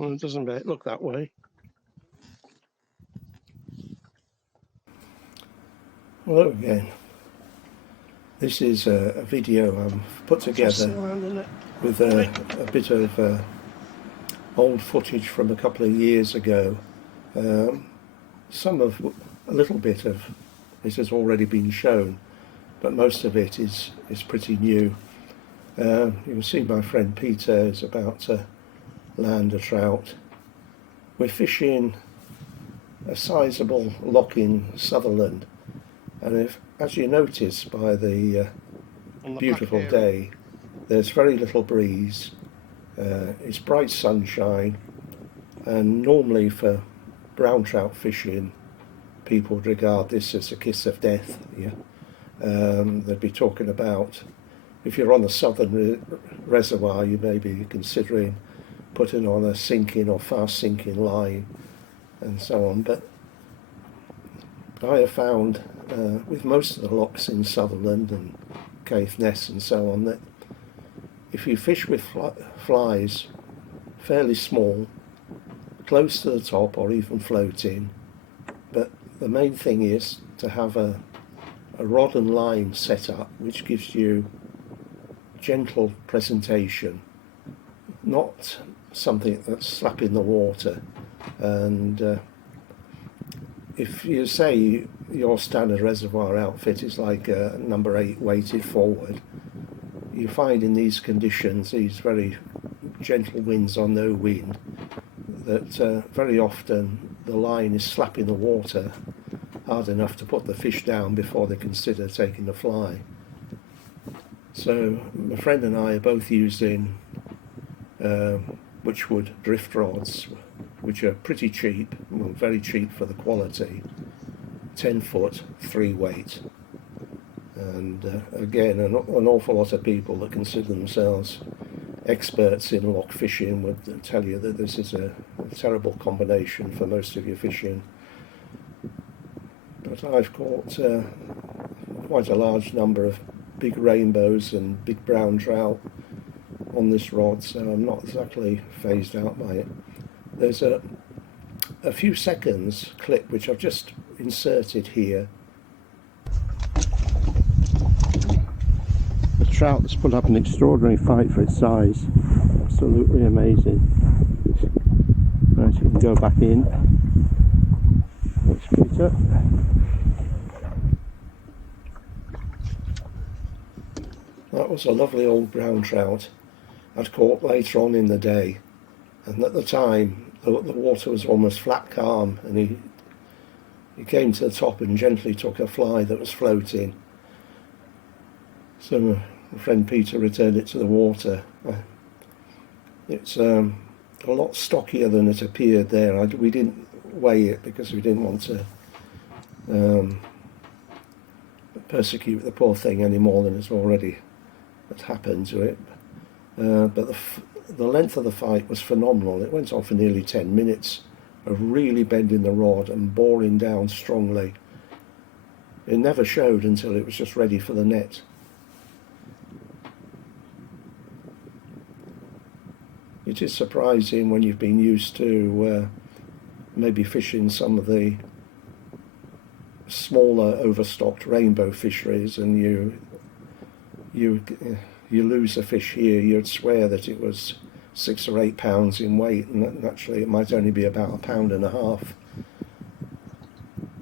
Well, it doesn't look that way. Hello again. This is a video put together with a bit of old footage from a couple of years ago. A little bit of it has already been shown, but most of it is pretty new. You can see my friend Peter is about to land a trout. We're fishing a sizable loch in Sutherland, and as you notice by the beautiful day, there's very little breeze. It's bright sunshine, and normally for brown trout fishing, people would regard this as a kiss of death. Yeah, they'd be talking about, if you're on the southern reservoir, you may be considering putting on a sinking or fast sinking line and so on. But I have found with most of the lochs in Sutherland and Caithness and so on, that if you fish with flies fairly small, close to the top or even floating, but the main thing is to have a rod and line set up which gives you gentle presentation, not something that's slapping the water. And if you say your standard reservoir outfit is like a number 8 weighted forward, you find in these conditions, these very gentle winds or no wind, that very often the line is slapping the water hard enough to put the fish down before they consider taking the fly. So my friend and I are both using Witchwood drift rods, which are pretty cheap, well, very cheap for the quality, 10 foot, 3 weight. And again, an awful lot of people that consider themselves experts in loch fishing would tell you that this is a terrible combination for most of your fishing. But I've caught quite a large number of big rainbows and big brown trout on this rod, so I'm not exactly phased out by it. There's a few seconds clip which I've just inserted here. The trout has put up an extraordinary fight for its size. Absolutely amazing. Right, we can go back in. Thanks, Peter. That was a lovely old brown trout I'd caught later on in the day, and at the time the water was almost flat calm, and he came to the top and gently took a fly that was floating. So my friend Peter returned it to the water. It's a lot stockier than it appeared there. We didn't weigh it because we didn't want to persecute the poor thing any more than it's already had happened to it. But the length of the fight was phenomenal. It went on for nearly 10 minutes of really bending the rod and boring down strongly. It never showed until it was just ready for the net. It is surprising when you've been used to maybe fishing some of the smaller overstocked rainbow fisheries, and you lose a fish here, you'd swear that it was 6 or 8 pounds in weight, and actually it might only be about 1.5 pounds.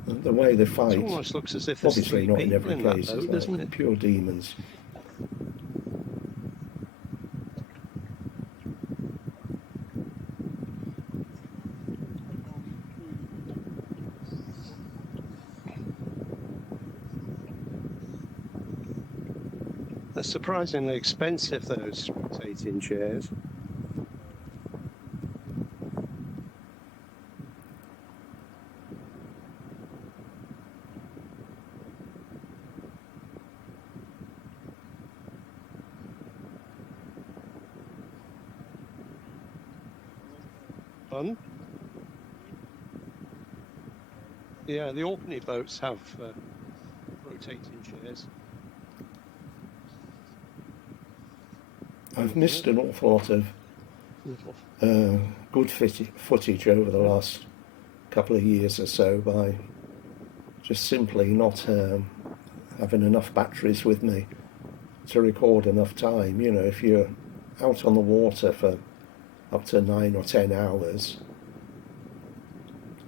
The way they fight, it almost looks as if obviously not in every case, boat, it's like pure demons. They're surprisingly expensive, those rotating chairs. Fun? Yeah, the Orkney boats have rotating chairs. I've missed an awful lot of Little. good footage over the last couple of years or so by just simply not having enough batteries with me to record enough time. You know, if you're out on the water for up to 9 or 10 hours,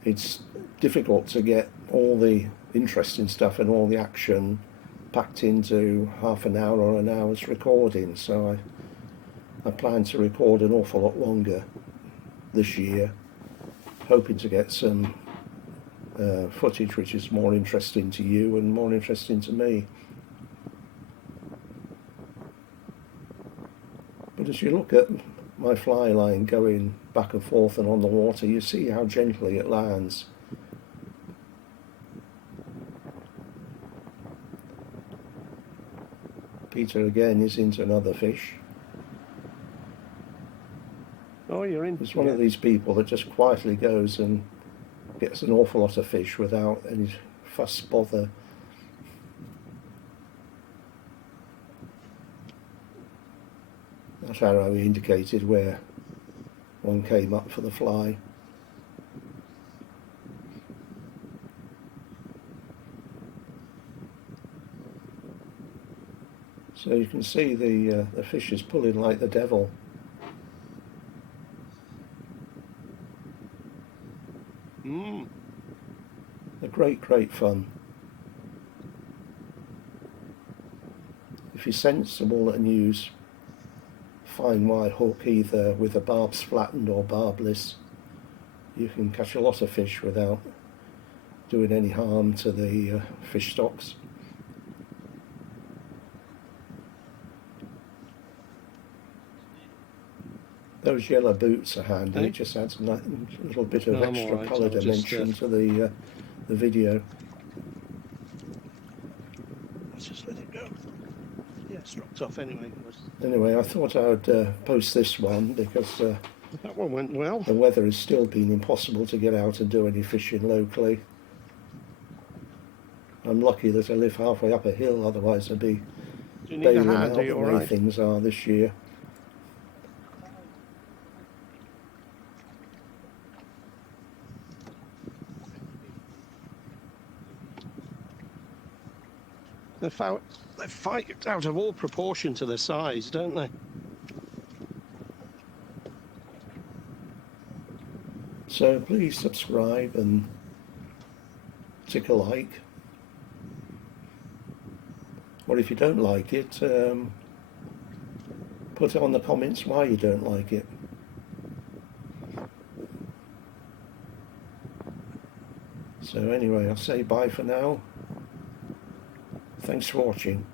it's difficult to get all the interesting stuff and all the action packed into half an hour or an hour's recording. So I plan to record an awful lot longer this year, hoping to get some footage which is more interesting to you and more interesting to me. But as you look at my fly line going back and forth and on the water, you see how gently it lands. Peter again is into another fish. Oh, you're in. He's one of these people that just quietly goes and gets an awful lot of fish without any fuss, bother. That arrow indicated where one came up for the fly. So you can see the fish is pulling like the devil. A great fun. If you're sensible and use fine wire hook, either with the barbs flattened or barbless, you can catch a lot of fish without doing any harm to the fish stocks. Those yellow boots are handy. It just adds a little bit of extra colour dimension to the video. Let's just let it go. Yeah, it's dropped off anyway. Anyway, I thought I would post this one because that one went well. The weather has still been impossible to get out and do any fishing locally. I'm lucky that I live halfway up a hill, otherwise I'd be bailing out the way things are this year. They fight out of all proportion to the size, don't they? So please subscribe and tick a like. Or if you don't like it, put it on the comments why you don't like it. So anyway, I'll say bye for now. Thanks for watching.